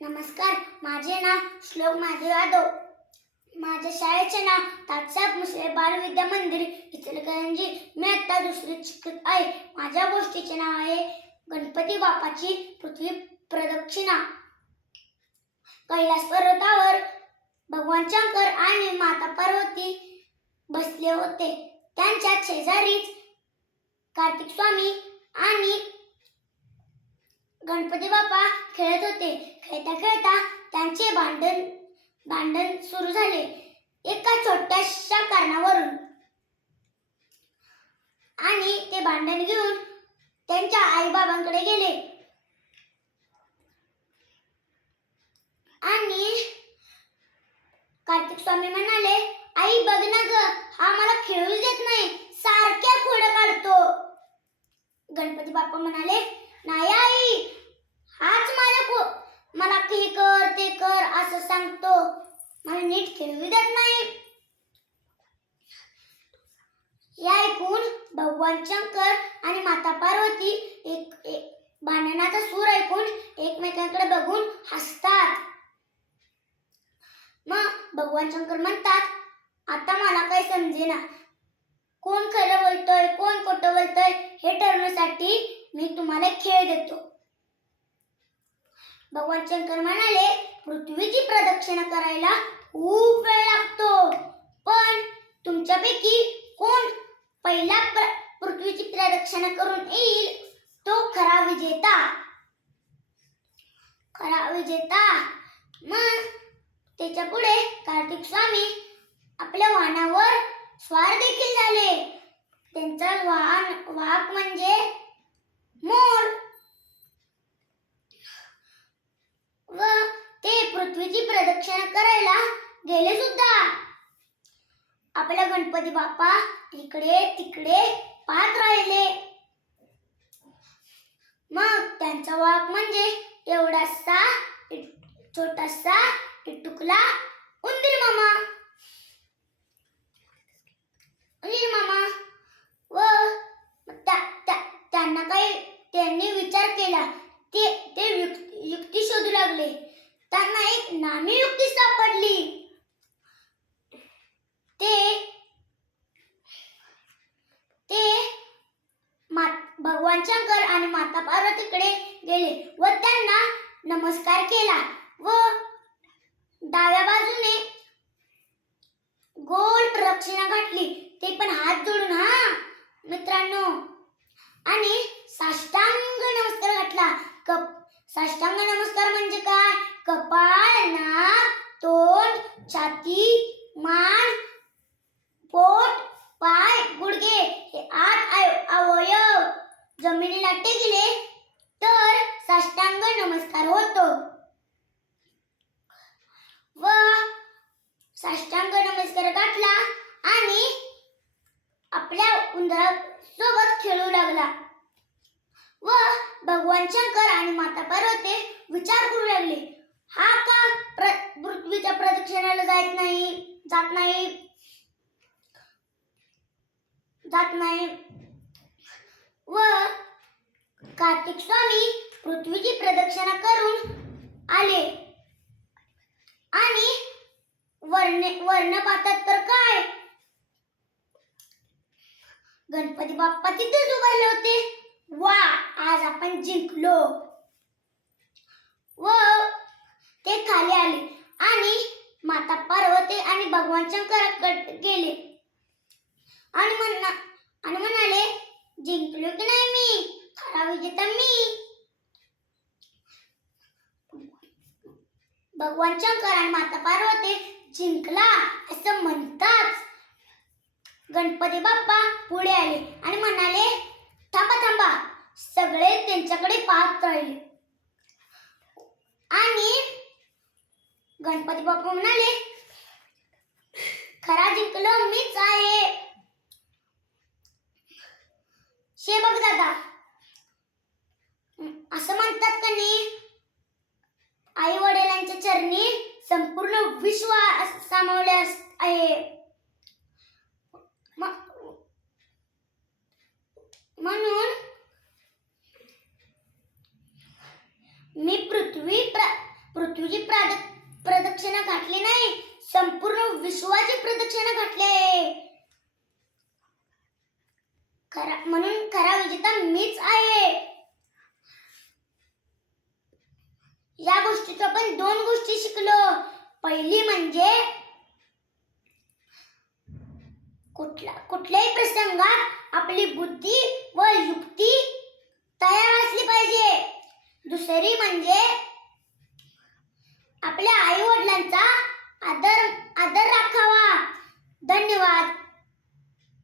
नमस्कार माझे नाव श्लोक माधव यादव. माझ्या शाळेचे नाव तात्साहेब मुसळे बालविद्या मंदिर इचलकरंजी. मी आता दुसरी शिकत आहे. माझ्या गोष्टीचे नाव आहे गणपती बापाची पृथ्वी प्रदक्षिणा. कैलास पर्वतावर भगवान शंकर आणि माता पार्वती बसले होते. त्यांच्या शेजारीच कार्तिक स्वामी आणि गणपती बाप्पा खेळत होते. खेळता खेळता त्यांचे भांडण भांडण सुरू झाले. एका छोट्याशा कारणावरून आणि ते भांडण घेऊन त्यांच्या आईबाबांकडे गेले. आणि कार्तिक स्वामी म्हणाले आई बघ ना ग हा मला खेळूच देत नाही. सारख्या खोड काढतो. गणपती बाप्पा म्हणाले नाही आई हाच माझ्या को मला हे कर ते कर असं सांगतो. मला नीट खेळू देत नाही. या ऐकून भगवान शंकर आणि माता पार्वती एक एक भांडणाचा सूर ऐकून एकमेकांकडे बघून हसतात. मग भगवान शंकर म्हणतात आता मला काही समजेना. कोण खरं बोलतोय कोण खोटं बोलतोय हे ठरवण्यासाठी मी तुम्हाला खेळ देतो. भगवान शंकर म्हणाले पृथ्वीची प्रदक्षिणा करायला खूप वेळ लागतो. पण तुमच्यापैकी कोण पहिला प्र- पृथ्वीची प्रदक्षिणा करून येईल तो खरा विजेता. खरा विजेता. मग त्याच्या पुढे कार्तिक स्वामी आपल्या वाहनावर स्वार देखील झाले. त्यांचा वाहन वाहक म्हणजे मोर व ते पृथ्वीची प्रदक्षिणा करायला गेले सुद्धा. आपला गणपती बाप्पा इकडे तिकडे पाहत राहिले. मग त्यांचा वाघ म्हणजे एवढासा छोटासा इटुकला उंदीर मामा. उंदीर मामा. व त्या- त्या- त्यांना काही त्यांनी विचार केला. ते ते युक- युक्ती शोधू लागले त्यांना एक नामी युक्ती सापडली. ते ते भगवान शंकर आणि माता पार्वतीकडे गेले व त्यांना नमस्कार केला व डाव्या बाजूने गोल प्रदक्षिणा घातली. ते पण हात जोडून हा मित्रांनो. आणि साष्टांग नमस्कार घातला. कप साष्टांग नमस्कार जमिनीला टेकले तर साष्टांग नमस्कार होतो. व साष्टांग नमस्कार गाठला आणि आपल्या उंदरा सोबत खेळू लागला. व भगवान शंकर आणि माता पार्वती विचार करू लागले हा का प्र पृथ्वीच्या प्रदक्षिणाला जात नाही जात नाही? जात नाही? व कार्तिक स्वामी पृथ्वीची प्रदक्षिणा करून आले. आणि वर्ण वर्ण पाहतात तर काय? गणपती बाप्पा तिथेच उभारले होते. वा आज आपण जिंकलो. व ते खाली आले. आणि माता पार्वती आणि भगवान शंकराकडे गेले. आणि म्हणा आणि म्हणाले जिंकलो की नाही मी? खरा विजेता मी भगवान शंकर आणि माता पार्वती जिंकला असं म्हणताच गणपती बाप्पा पुढे आले आणि म्हणाले थांबा थांबा सगळे त्यांच्याकडे पाहत राहिले आणि गणपती बाप्पा म्हणाले खरा जिंकलो मीच आहे शे बघ दादा असं म्हणतात का नाही आई वडिलांच्या चरणी संपूर्ण विश्व सामावले आहे. म्हणून मी पृथ्वी पृथ्वीची प्राद- प्रदक्षिणा घातली नाही संपूर्ण विश्वाची प्रदक्षिणा घातली आहे. खरा म्हणून खरा विजेता मीच आहे. या गोष्टीत आपण दोन गोष्टी शिकलो. पहिली म्हणजे कुठला कुठल्याही प्रसंगात आपली बुद्धी व युक्ती तयार असली पाहिजे. दुसरी म्हणजे आपल्या आई वडिलांचा आदर आदर राखावा. धन्यवाद.